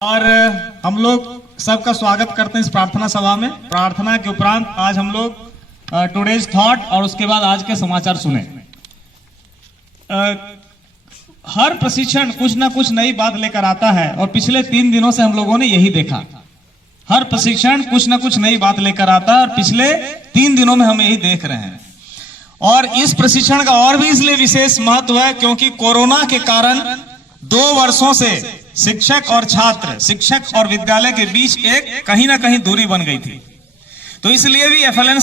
और हम लोग सबका स्वागत करते हैं इस प्रार्थना सभा में। प्रार्थना के उपरांत आज हम लोग टुडेज थॉट और उसके बाद आज के समाचार सुने। हर प्रशिक्षण कुछ ना कुछ नई बात लेकर आता है और पिछले 3 दिनों से हम लोगों ने यही देखा। हर प्रशिक्षण कुछ ना कुछ नई बात लेकर आता है और पिछले 3 दिनों में हम यही देख रहे हैं। और इस प्रशिक्षण का और भी इसलिए विशेष महत्व है क्योंकि कोरोना के कारण 2 वर्षों से शिक्षक और छात्र, शिक्षक और विद्यालय के बीच एक कहीं ना कहीं दूरी बन गई थी। तो इसलिए भी FLN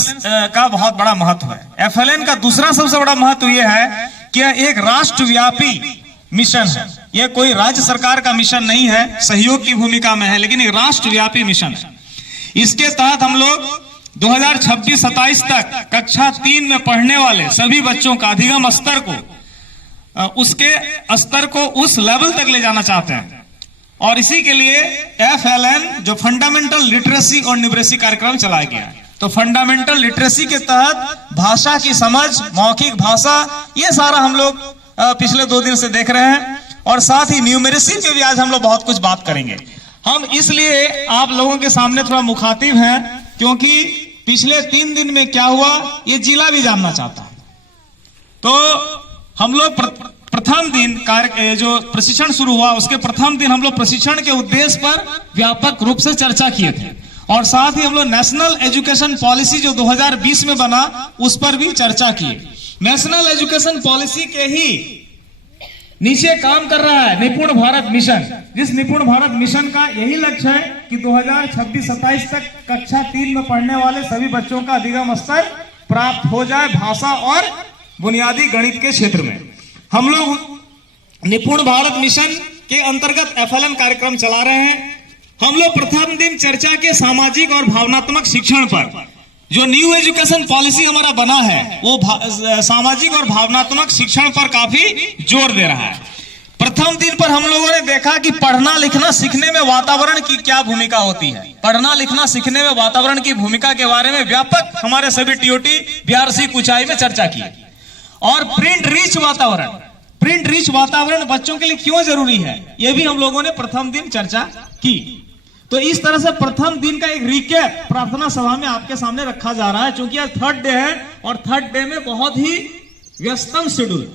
का बहुत बड़ा महत्व है। FLN का दूसरा सबसे बड़ा महत्व यह है कि यह एक राष्ट्रव्यापी मिशन है। यह कोई राज्य सरकार का मिशन नहीं है, सहयोग की भूमिका में है, लेकिन एक राष्ट्रव्यापी मिशन है। इसके तहत हम लोग 2026-27 तक कक्षा 3 में पढ़ने वाले सभी बच्चों का अधिगम स्तर को, उसके स्तर को उस लेवल तक ले जाना चाहते हैं। और इसी के लिए FLN जो फंडामेंटल लिटरेसी और न्यूमरेसी कार्यक्रम चलाया गया है। तो फंडामेंटल लिटरेसी के तहत भाषा की समझ, मौखिक भाषा, ये सारा हम लोग पिछले 2 दिन से देख रहे हैं। और साथ ही न्यूमरेसी पे भी आज हम लोग बहुत कुछ बात करेंगे। हम इसलिए आप लोगों के सामने थोड़ा मुखातिब हैं क्योंकि पिछले 3 दिन में क्या हुआ ये जिला भी जानना चाहता है। तो हम लोग प्रथम दिन कार्य जो प्रशिक्षण शुरू हुआ उसके प्रथम दिन हम लोग प्रशिक्षण के उद्देश्य पर व्यापक रूप से चर्चा किए थे। और साथ ही हम लोग नेशनल एजुकेशन पॉलिसी जो 2020 में बना उस पर भी चर्चा की। नेशनल एजुकेशन पॉलिसी के ही नीचे काम कर रहा है निपुण भारत मिशन। जिस निपुण भारत मिशन का यही लक्ष्य है कि 2026-27 तक कक्षा 3 में पढ़ने वाले सभी बच्चों का अधिगम स्तर प्राप्त हो जाए भाषा और बुनियादी गणित के क्षेत्र में। हम लोग निपुण भारत मिशन के अंतर्गत FLN कार्यक्रम चला रहे हैं। हम लोग प्रथम दिन चर्चा के सामाजिक और भावनात्मक शिक्षण पर, जो न्यू एजुकेशन पॉलिसी हमारा बना है वो सामाजिक और भावनात्मक शिक्षण पर काफी जोर दे रहा है। प्रथम दिन पर हम लोगों ने देखा कि पढ़ना लिखना सीखने में वातावरण की क्या भूमिका होती है। पढ़ना लिखना सीखने में वातावरण की भूमिका के बारे में व्यापक हमारे सभी TOT BRC कुचाई में चर्चा की। और प्रिंट रिच वातावरण बच्चों के लिए क्यों जरूरी है यह भी हम लोगों ने प्रथम दिन चर्चा की। तो इस तरह से प्रथम दिन का एक रिकैप प्रार्थना सभा में आपके सामने रखा जा रहा है। क्योंकि आज 3rd डे है और 3rd डे में बहुत ही व्यस्तम शेड्यूल।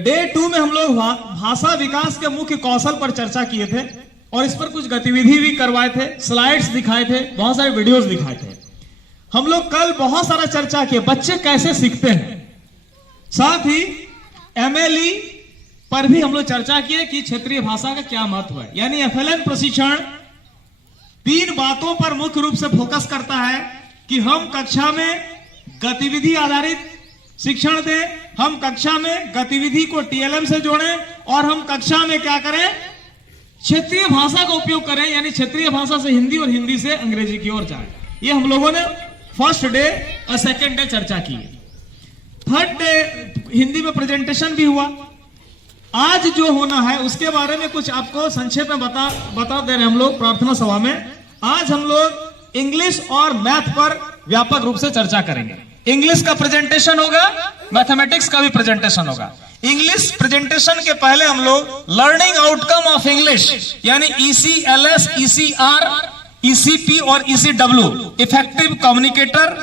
डे 2 में हम लोग भाषा विकास के मुख्य कौशल पर चर्चा किए थे और इस पर कुछ गतिविधि भी करवाए थे, स्लाइड्स दिखाए थे, बहुत सारे वीडियोस दिखाए थे। हम लोग कल बहुत सारा चर्चा किए बच्चे कैसे सीखते हैं। साथ ही MLE पर भी हम लोग चर्चा किए कि क्षेत्रीय भाषा का क्या महत्व है। यानी FLN प्रशिक्षण 3 बातों पर मुख्य रूप से फोकस करता है कि हम कक्षा में गतिविधि आधारित शिक्षण दें, हम कक्षा में गतिविधि को TLM से जोड़ें और हम कक्षा में क्या करें, क्षेत्रीय भाषा का उपयोग करें। यानी क्षेत्रीय भाषा से हिंदी और हिंदी से अंग्रेजी की ओर जाए। ये हम लोगों ने फर्स्ट डे और सेकेंड डे चर्चा की। 3rd डे हिंदी में प्रेजेंटेशन भी हुआ। आज जो होना है उसके बारे में कुछ आपको संक्षेप में बता दे रहे हैं हम लोग प्रार्थना सभा में। आज हम लोग इंग्लिश और मैथ पर व्यापक रूप से चर्चा करेंगे। इंग्लिश का प्रेजेंटेशन होगा, मैथमेटिक्स का भी प्रेजेंटेशन होगा। इंग्लिश प्रेजेंटेशन के पहले हम लोग लर्निंग आउटकम ऑफ इंग्लिश यानी ECLS, ECR, ECP और ECW, effective communicator,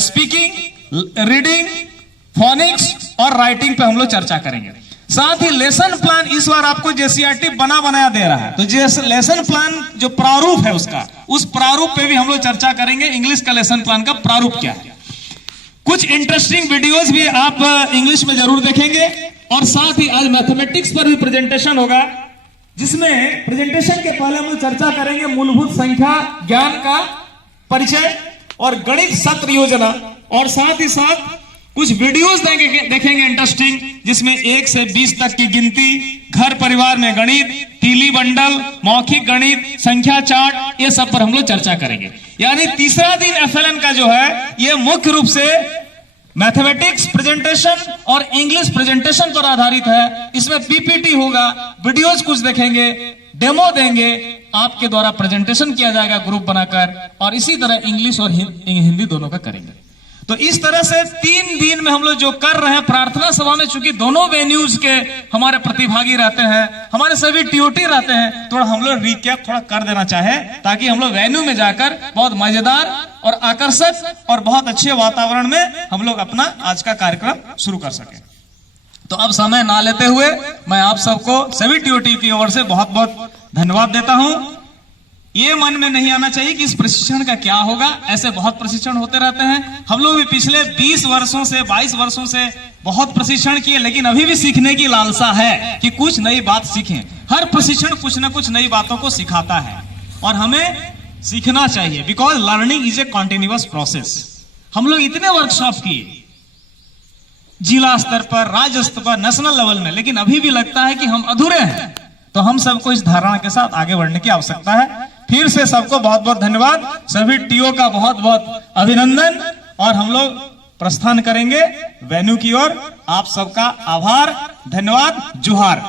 speaking, reading, phoenix और राइटिंग पे हम लोग चर्चा करेंगे। साथ ही लेसन प्लान इस बार आपको JCRT बनाया दे रहा है। तो लेसन प्लान जो प्रारूप है उसका, उस प्रारूप पे भी हम लोग चर्चा करेंगे। इंग्लिश का लेसन प्लान का प्रारूप क्या है। कुछ इंटरेस्टिंग वीडियोस भी आप इंग्लिश में जरूर देखेंगे। और साथ ही आज मैथमेटिक्स पर भी प्रेजेंटेशन होगा जिसमें प्रेजेंटेशन के पहले हम लोग चर्चा करेंगे मूलभूत संख्या ज्ञान का परिचय और गणित सत्र योजना। और साथ ही साथ कुछ वीडियोस देखेंगे इंटरेस्टिंग जिसमें 1 से 20 तक की गिनती, घर परिवार में गणित, तीली बंडल, मौखिक गणित, संख्या चार्ट, ये सब पर हम लोग चर्चा करेंगे। यानी तीसरा दिन FLN का जो है ये मुख्य रूप से मैथमेटिक्स प्रेजेंटेशन और इंग्लिश प्रेजेंटेशन पर आधारित है। इसमें PPT होगा, वीडियोस कुछ देखेंगे, डेमो देंगे, आपके द्वारा प्रेजेंटेशन किया जाएगा ग्रुप बनाकर। और इसी तरह इंग्लिश और हिंदी दोनों का करेंगे। तो इस तरह से 3 दिन में हम लोग जो कर रहे हैं प्रार्थना सभा में, चूंकि दोनों वेन्यूज के हमारे प्रतिभागी रहते हैं, हमारे सभी टीओटी रहते हैं, थोड़ा हम लोग रिकैप थोड़ा कर देना चाहे ताकि हम लोग वेन्यू में जाकर बहुत मजेदार और आकर्षक और बहुत अच्छे वातावरण में हम लोग अपना आज का कार्यक्रम शुरू कर सके। तो अब समय ना लेते हुए मैं आप सबको सभी टीओटी की ओर से बहुत बहुत धन्यवाद देता हूं। ये मन में नहीं आना चाहिए कि इस प्रशिक्षण का क्या होगा, ऐसे बहुत प्रशिक्षण होते रहते हैं। हम लोग भी पिछले 20 वर्षों से 22 वर्षों से बहुत प्रशिक्षण किए, लेकिन अभी भी सीखने की लालसा है कि कुछ नई बात सीखें। हर प्रशिक्षण कुछ ना कुछ नई बातों को सिखाता है और हमें सीखना चाहिए, because learning is a continuous process. हम लोग इतने वर्कशॉप किए जिला स्तर पर, राज्य स्तर पर, नेशनल लेवल में, लेकिन अभी भी लगता है कि हम अधूरे हैं। तो हम सबको इस धारणा के साथ आगे बढ़ने की आवश्यकता है। फिर से सबको बहुत बहुत धन्यवाद, सभी टीओ का बहुत बहुत अभिनंदन, और हम लोग प्रस्थान करेंगे वेन्यू की ओर। आप सबका आभार, धन्यवाद, जुहार।